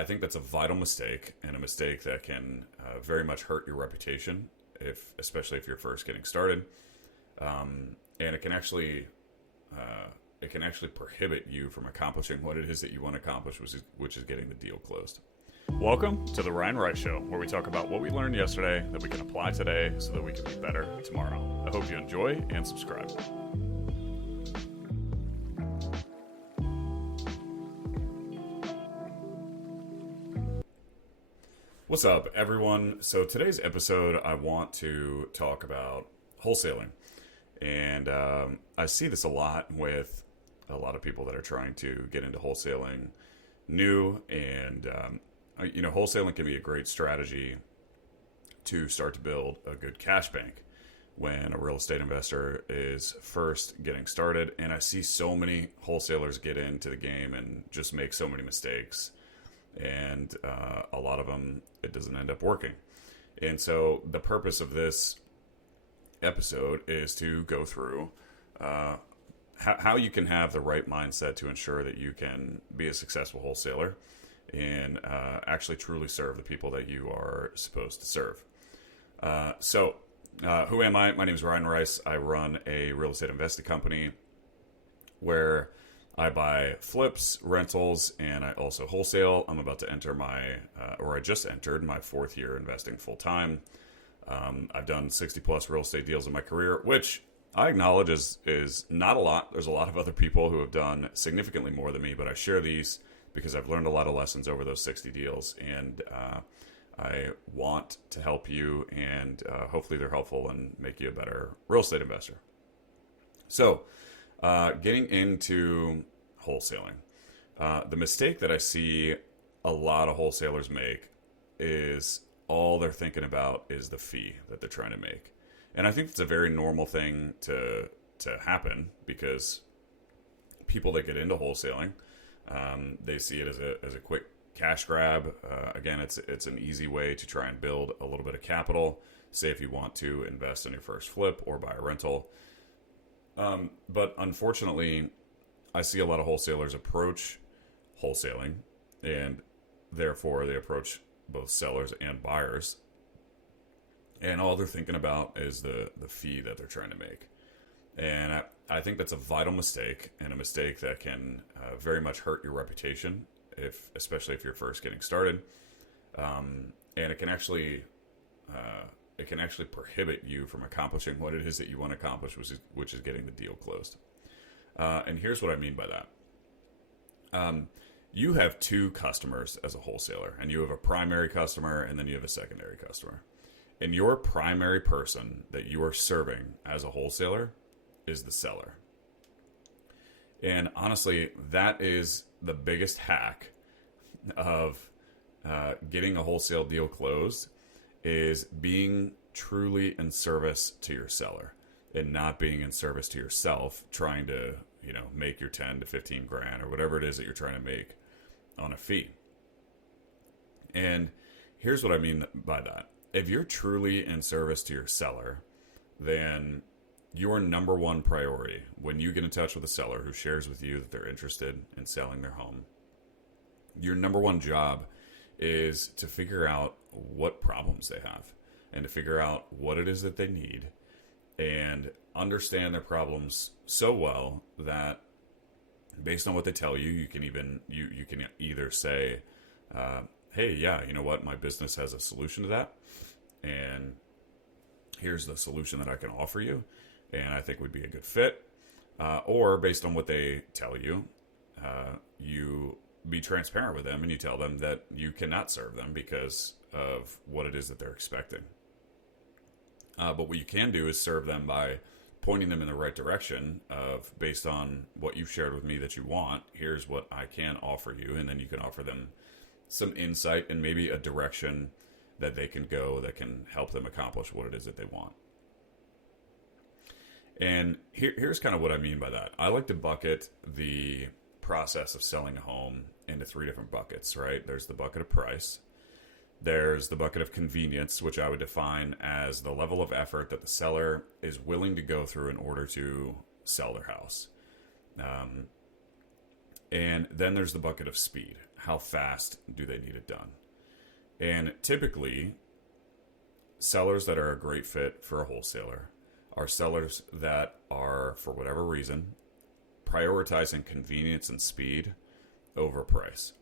I think that's a vital mistake, and a mistake that can very much hurt your reputation, especially if you're first getting started. And it can actually prohibit you from accomplishing what it is that you want to accomplish, which is getting the deal closed. Welcome to the Ryan Rice Show, where we talk about what we learned yesterday that we can apply today so that we can be better tomorrow. I hope you enjoy and subscribe. What's up, everyone? So today's episode, I want to talk about wholesaling. And I see this a lot with a lot of people that are trying to get into wholesaling new. And, wholesaling can be a great strategy to start to build a good cash bank when a real estate investor is first getting started. And I see so many wholesalers get into the game and just make so many mistakes. And a lot of them, it doesn't end up working. And so the purpose of this episode is to go through how you can have the right mindset to ensure that you can be a successful wholesaler and actually truly serve the people that you are supposed to serve. So who am I? My name is Ryan Rice. I run a real estate investing company where I buy flips, rentals, and I also wholesale. I'm about to enter I just entered my fourth year investing full time. I've done 60 plus real estate deals in my career, which I acknowledge is not a lot. There's a lot of other people who have done significantly more than me, but I share these because I've learned a lot of lessons over those 60 deals, and I want to help you, and hopefully they're helpful and make you a better real estate investor. So, getting into wholesaling. The mistake that I see a lot of wholesalers make is all they're thinking about is the fee that they're trying to make. And I think it's a very normal thing to happen because people that get into wholesaling, they see it as a quick cash grab. Again, it's an easy way to try and build a little bit of capital, say if you want to invest in your first flip or buy a rental. But unfortunately, I see a lot of wholesalers approach wholesaling, and therefore they approach both sellers and buyers, and all they're thinking about is the fee that they're trying to make. And I think that's a vital mistake, and a mistake that can very much hurt your reputation, especially if you're first getting started. And it can actually prohibit you from accomplishing what it is that you want to accomplish, which is getting the deal closed. And here's what I mean by that. You have two customers as a wholesaler, and you have a primary customer, and then you have a secondary customer. And your primary person that you are serving as a wholesaler is the seller. And honestly, that is the biggest hack of getting a wholesale deal closed, is being truly in service to your seller and not being in service to yourself, trying to, make your 10 to 15 grand or whatever it is that you're trying to make on a fee. And here's what I mean by that. If you're truly in service to your seller, then your number one priority when you get in touch with a seller who shares with you that they're interested in selling their home, your number one job is to figure out what problems they have and to figure out what it is that they need and understand their problems so well that based on what they tell you, you can either say, hey, yeah, you know what, my business has a solution to that, and here's the solution that I can offer you, and I think would be a good fit. Or based on what they tell you, you be transparent with them and you tell them that you cannot serve them because of what it is that they're expecting. But what you can do is serve them by pointing them in the right direction of, based on what you've shared with me that you want, here's what I can offer you. And then you can offer them some insight and maybe a direction that they can go that can help them accomplish what it is that they want. And here's kind of what I mean by that. I like to bucket the process of selling a home into three different buckets, right? There's the bucket of price. There's the bucket of convenience, which I would define as the level of effort that the seller is willing to go through in order to sell their house. And then there's the bucket of speed. how fast do they need it done. And typically, sellers that are a great fit for a wholesaler are sellers that are, for whatever reason, prioritizing convenience and speed over price.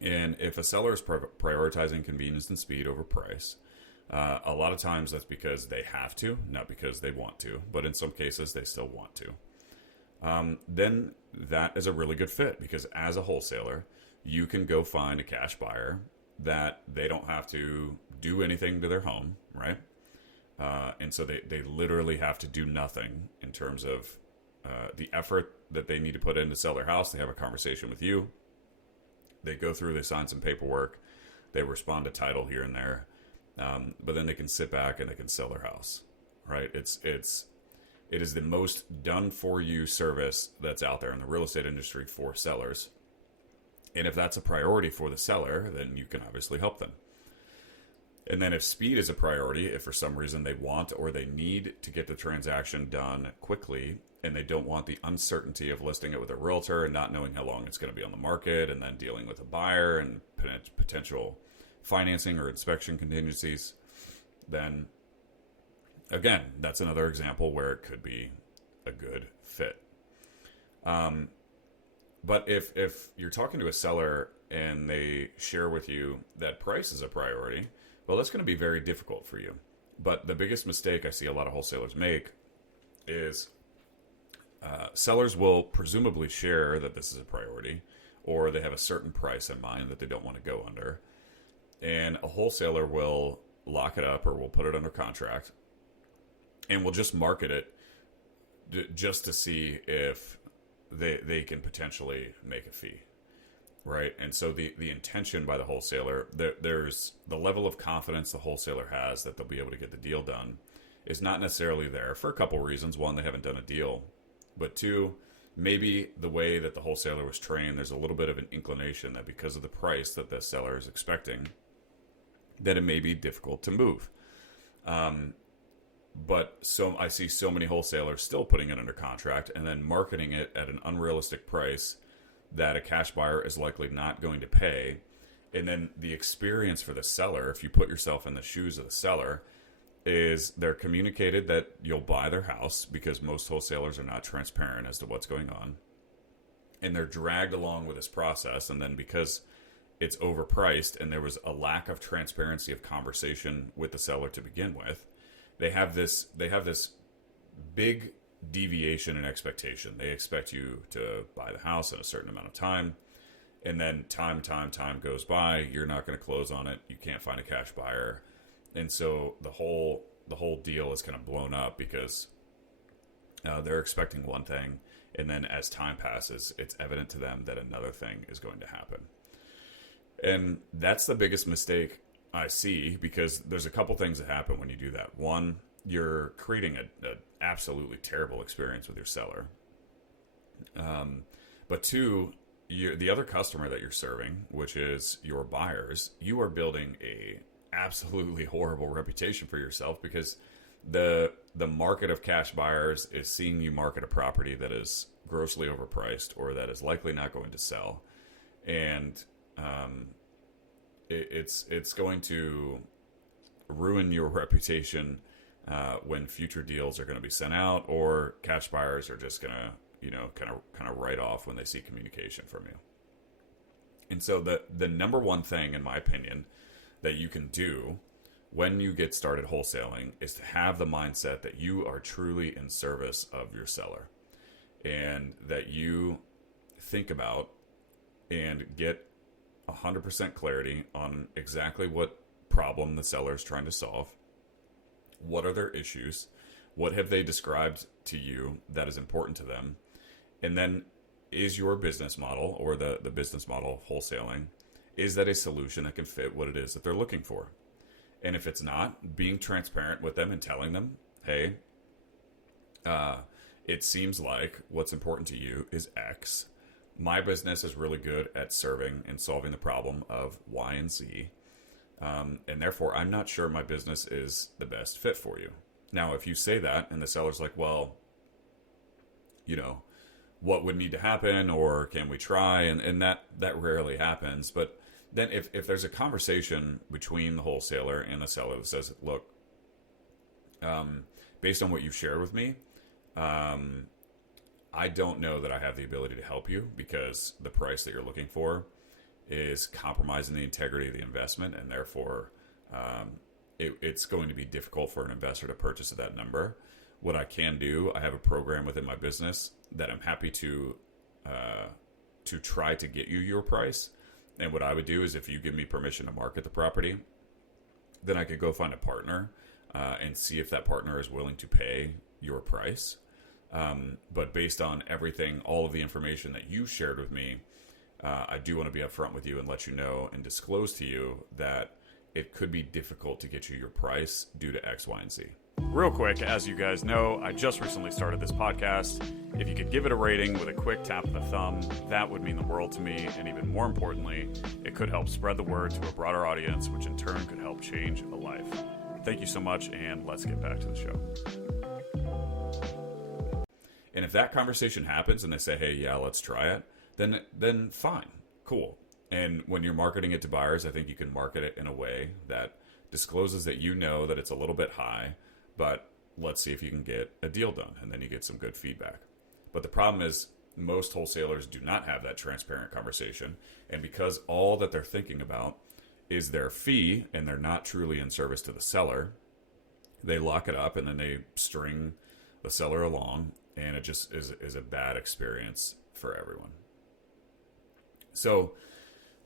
And if a seller is prioritizing convenience and speed over price, a lot of times that's because they have to, not because they want to, but in some cases they still want to. Then that is a really good fit, because as a wholesaler, you can go find a cash buyer that they don't have to do anything to their home, right? And so they literally have to do nothing in terms of the effort that they need to put in to sell their house. They have a conversation with you. They go through, they sign some paperwork, they respond to title here and there, but then they can sit back and they can sell their house, right? It is the most done for you service that's out there in the real estate industry for sellers. And if that's a priority for the seller, then you can obviously help them. And then if speed is a priority, if for some reason they want or they need to get the transaction done quickly, and they don't want the uncertainty of listing it with a realtor and not knowing how long it's going to be on the market, and then dealing with a buyer and potential financing or inspection contingencies, then again, that's another example where it could be a good fit. But if you're talking to a seller and they share with you that price is a priority, well, that's going to be very difficult for you. But the biggest mistake I see a lot of wholesalers make is sellers will presumably share that this is a priority, or they have a certain price in mind that they don't want to go under. And a wholesaler will lock it up or will put it under contract and will just market it just to see if they can potentially make a fee, right? And so the intention by the wholesaler, there's the level of confidence the wholesaler has that they'll be able to get the deal done is not necessarily there for a couple reasons. One, they haven't done a deal. But two, maybe the way that the wholesaler was trained, there's a little bit of an inclination that because of the price that the seller is expecting, that it may be difficult to move. But so I see so many wholesalers still putting it under contract and then marketing it at an unrealistic price that a cash buyer is likely not going to pay. And then the experience for the seller, if you put yourself in the shoes of the seller, is they're communicated that you'll buy their house, because most wholesalers are not transparent as to what's going on. And they're dragged along with this process. And then because it's overpriced and there was a lack of transparency of conversation with the seller to begin with, they have this big deviation in expectation. They expect you to buy the house in a certain amount of time. And then time goes by. You're not going to close on it. You can't find a cash buyer. And so the whole deal is kind of blown up because they're expecting one thing, and then as time passes, it's evident to them that another thing is going to happen. And that's the biggest mistake I see, because there's a couple things that happen when you do that. One, you're creating an absolutely terrible experience with your seller. But two, the other customer that you're serving, which is your buyers, you are building a absolutely horrible reputation for yourself, because the market of cash buyers is seeing you market a property that is grossly overpriced or that is likely not going to sell, and it's going to ruin your reputation when future deals are going to be sent out, or cash buyers are just going to kind of write off when they see communication from you. And so the number one thing, in my opinion, that you can do when you get started wholesaling is to have the mindset that you are truly in service of your seller, and that you think about and get 100% clarity on exactly what problem the seller is trying to solve. What are their issues? What have they described to you that is important to them? And then, is your business model, or the business model of wholesaling, is that a solution that can fit what it is that they're looking for? And if it's not, being transparent with them and telling them, hey, it seems like what's important to you is X. My business is really good at serving and solving the problem of Y and Z. And therefore, I'm not sure my business is the best fit for you. Now, if you say that and the seller's like, well, what would need to happen, or can we try? And that rarely happens. But then if there's a conversation between the wholesaler and the seller that says, look, based on what you've shared with me, I don't know that I have the ability to help you because the price that you're looking for is compromising the integrity of the investment, and therefore it's going to be difficult for an investor to purchase at that number. What I can do, I have a program within my business that I'm happy to try to get you your price. And what I would do is, if you give me permission to market the property, then I could go find a partner and see if that partner is willing to pay your price. But based on everything, all of the information that you shared with me, I do want to be upfront with you and let you know and disclose to you that it could be difficult to get you your price due to X, Y, and Z. Real quick, as you guys know, I just recently started this podcast. If you could give it a rating with a quick tap of the thumb, that would mean the world to me. And even more importantly, it could help spread the word to a broader audience, which in turn could help change a life. Thank you so much, and let's get back to the show. And if that conversation happens and they say, hey, yeah, let's try it, then fine, cool. And when you're marketing it to buyers, I think you can market it in a way that discloses that you know that it's a little bit high, but let's see if you can get a deal done, and then you get some good feedback. But the problem is most wholesalers do not have that transparent conversation, and because all that they're thinking about is their fee and they're not truly in service to the seller, they lock it up and then they string the seller along, and it just is a bad experience for everyone. So,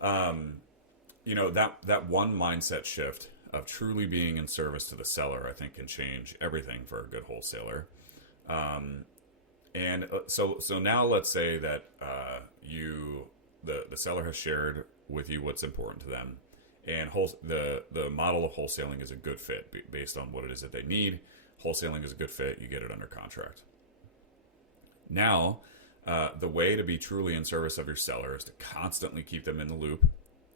that one mindset shift of truly being in service to the seller, I think, can change everything for a good wholesaler. So now let's say that the seller has shared with you what's important to them, and the model of wholesaling is a good fit based on what it is that they need. Wholesaling is a good fit. You get it under contract. Now, the way to be truly in service of your seller is to constantly keep them in the loop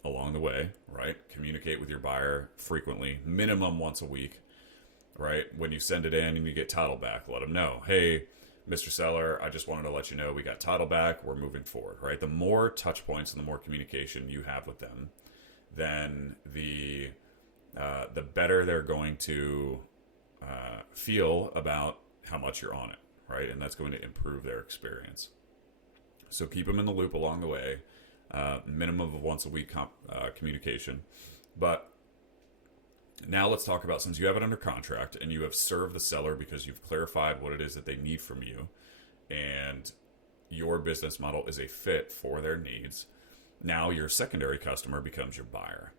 along the way, right? Communicate with your buyer frequently, minimum once a week, right? When you send it in and you get title back, let them know, hey, Mr. Seller, I just wanted to let you know we got title back. We're moving forward, right? The more touch points and the more communication you have with them, then the better they're going to feel about how much you're on it, right? And that's going to improve their experience. So keep them in the loop along the way. Minimum of once a week communication. But now let's talk about, since you have it under contract and you have served the seller because you've clarified what it is that they need from you, and your business model is a fit for their needs, now your secondary customer becomes your buyer.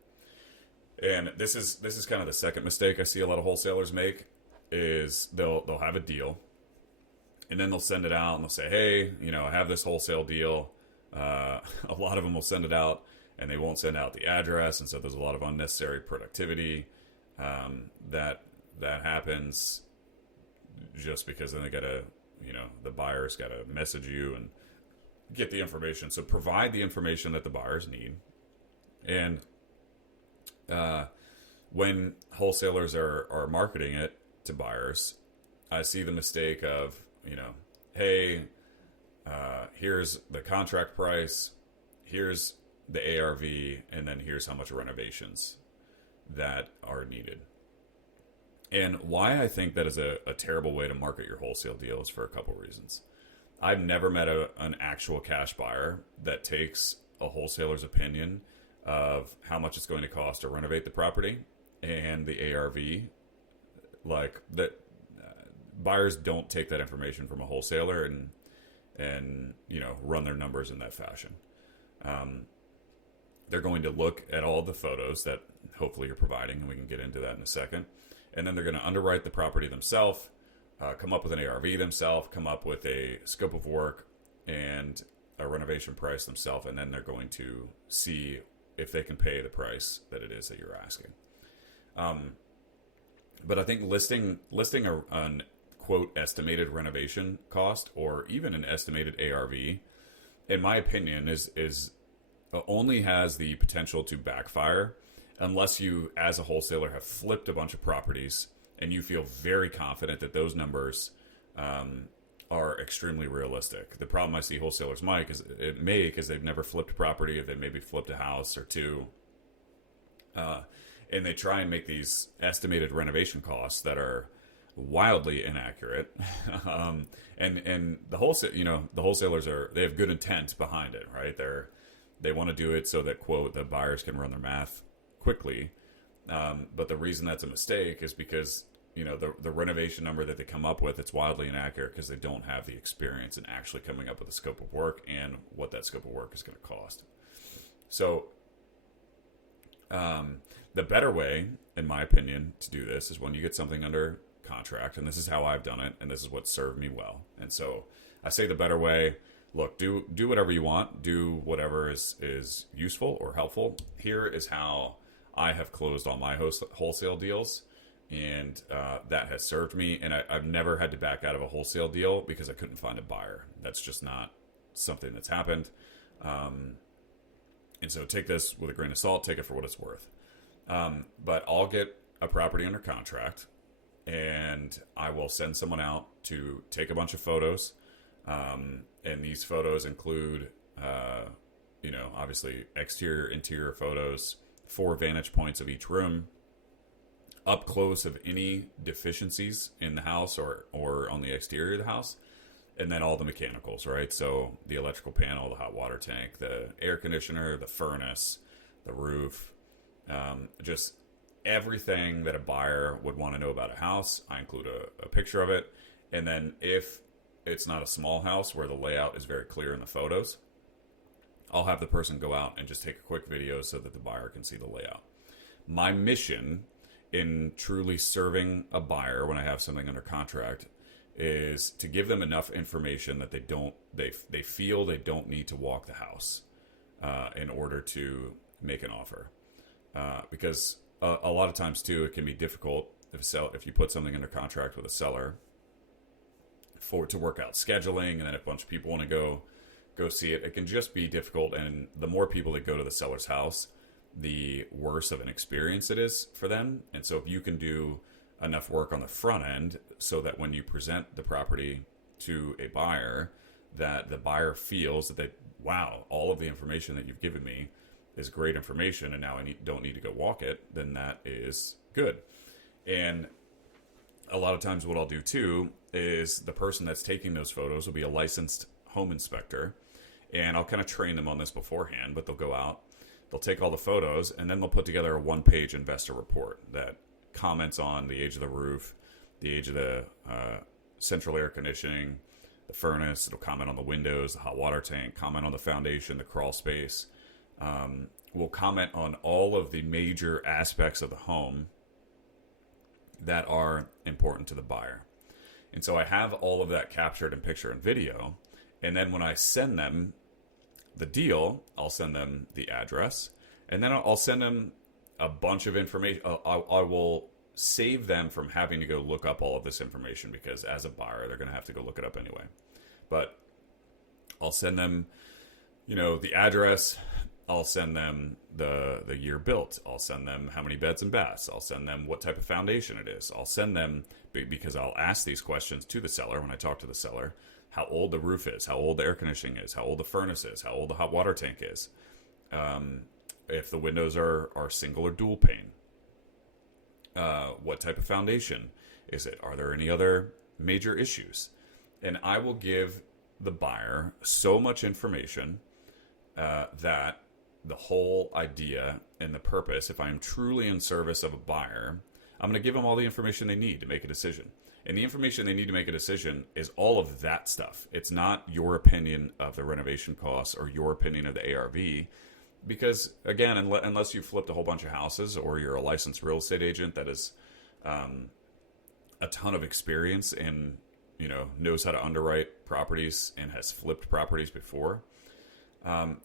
And this is kind of the second mistake I see a lot of wholesalers make, is they'll have a deal, and then they'll send it out and they'll say, hey, I have this wholesale deal. A lot of them will send it out and they won't send out the address, and so there's a lot of unnecessary productivity that happens just because then they gotta, the buyer's gotta message you and get the information. So provide the information that the buyers need. And when wholesalers are marketing it to buyers, I see the mistake of, hey, here's the contract price, here's the ARV, and then here's how much renovations that are needed. And why I think that is a terrible way to market your wholesale deal is for a couple reasons. I've never met an actual cash buyer that takes a wholesaler's opinion of how much it's going to cost to renovate the property and the ARV. Like that, buyers don't take that information from a wholesaler and run their numbers in that fashion. They're going to look at all the photos that hopefully you're providing, and we can get into that in a second. And then they're going to underwrite the property themselves, come up with an ARV themselves, come up with a scope of work and a renovation price themselves, and then they're going to see if they can pay the price that it is that you're asking. But I think listing an quote estimated renovation cost or even an estimated ARV, in my opinion, is only has the potential to backfire unless you, as a wholesaler, have flipped a bunch of properties and you feel very confident that those numbers are extremely realistic. The problem I see wholesalers make is they've never flipped property, or they maybe flipped a house or two, and they try and make these estimated renovation costs that are wildly inaccurate. And the wholesalers they have good intent behind it, right? They want to do it so that, quote, the buyers can run their math quickly. But the reason that's a mistake is because, the renovation number that they come up with, it's wildly inaccurate because they don't have the experience in actually coming up with a scope of work and what that scope of work is going to cost. So the better way, in my opinion, to do this is when you get something under contract, and this is how I've done it, and this is what served me well. And so I say the better way, look, do whatever you want, do whatever is useful or helpful. Here is how I have closed all my wholesale deals, and that has served me. And I've never had to back out of a wholesale deal because I couldn't find a buyer. That's just not something that's happened. And so take this with a grain of salt, take it for what it's worth. But I'll get a property under contract, and I will send someone out to take a bunch of photos. And these photos include, obviously exterior, interior photos, 4 vantage points of each room, up close of any deficiencies in the house or on the exterior of the house, and then all the mechanicals, right? So the electrical panel, the hot water tank, the air conditioner, the furnace, the roof, just everything that a buyer would want to know about a house. I include a picture of it. And then if it's not a small house where the layout is very clear in the photos, I'll have the person go out and just take a quick video so that the buyer can see the layout. My mission in truly serving a buyer when I have something under contract is to give them enough information that they feel they don't need to walk the house in order to make an offer. Because a lot of times too, it can be difficult if you put something under contract with a seller to work out scheduling, and then a bunch of people want to go see it. It can just be difficult, and the more people that go to the seller's house, the worse of an experience it is for them. And so if you can do enough work on the front end so that when you present the property to a buyer, that the buyer feels that wow, all of the information that you've given me is great information, and now I don't need to go walk it, then that is good. And a lot of times what I'll do too is the person that's taking those photos will be a licensed home inspector, and I'll kind of train them on this beforehand, but they'll go out, they'll take all the photos, and then they'll put together a 1-page investor report that comments on the age of the roof, the age of the central air conditioning, the furnace. It'll comment on the windows, the hot water tank, comment on the foundation, the crawl space. We'll comment on all of the major aspects of the home that are important to the buyer. And so I have all of that captured in picture and video. And then when I send them the deal, I'll send them the address, and then I'll send them a bunch of information. I will save them from having to go look up all of this information, because as a buyer, they're going to have to go look it up anyway. But I'll send them, the address. I'll send them the year built. I'll send them how many beds and baths. I'll send them what type of foundation it is. I'll send them, because I'll ask these questions to the seller when I talk to the seller, how old the roof is, how old the air conditioning is, how old the furnace is, how old the hot water tank is, if the windows are single or dual pane, what type of foundation is it, are there any other major issues. And I will give the buyer so much information that the whole idea and the purpose, if I'm truly in service of a buyer, I'm going to give them all the information they need to make a decision. And the information they need to make a decision is all of that stuff. It's not your opinion of the renovation costs or your opinion of the ARV. Because, again, unless you've flipped a whole bunch of houses, or you're a licensed real estate agent that has a ton of experience and knows how to underwrite properties and has flipped properties before,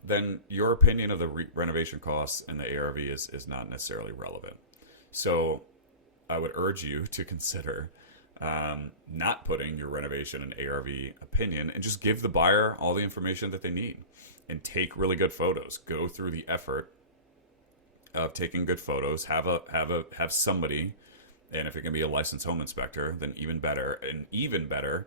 then your opinion of the renovation costs and the ARV is not necessarily relevant. So I would urge you to consider not putting your renovation and ARV opinion, and just give the buyer all the information that they need, and take really good photos. Go through the effort of taking good photos. Have somebody, and if it can be a licensed home inspector, then even better. And even better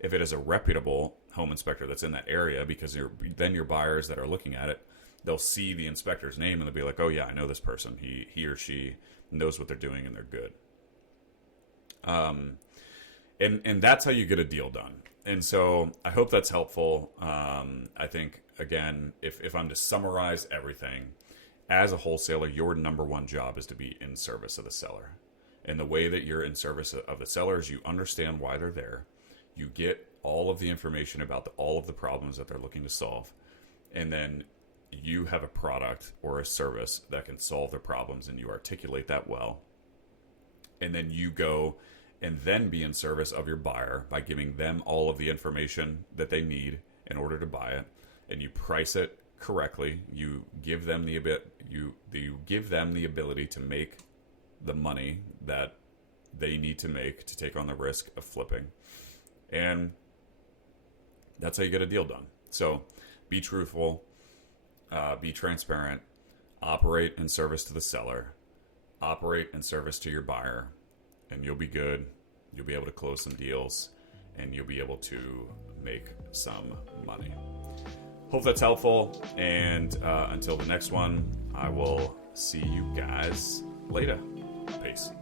if it is a reputable home inspector that's in that area, because then your buyers that are looking at it, they'll see the inspector's name and they'll be like, oh yeah, I know this person. He or she knows what they're doing and they're good. And that's how you get a deal done. And so I hope that's helpful. I think, again, if I'm to summarize everything, as a wholesaler, your number one job is to be in service of the seller. And the way that you're in service of the seller is you understand why they're there. You get all of the information about all of the problems that they're looking to solve. And then you have a product or a service that can solve their problems, and you articulate that well. And then you go and then be in service of your buyer by giving them all of the information that they need in order to buy it. And you price it correctly. You give them the ability to make the money that they need to make to take on the risk of flipping. And that's how you get a deal done. So be truthful, be transparent, operate in service to the seller, operate in service to your buyer, and you'll be good. You'll be able to close some deals, and you'll be able to make some money. Hope that's helpful, and until the next one, I will see you guys later. Peace.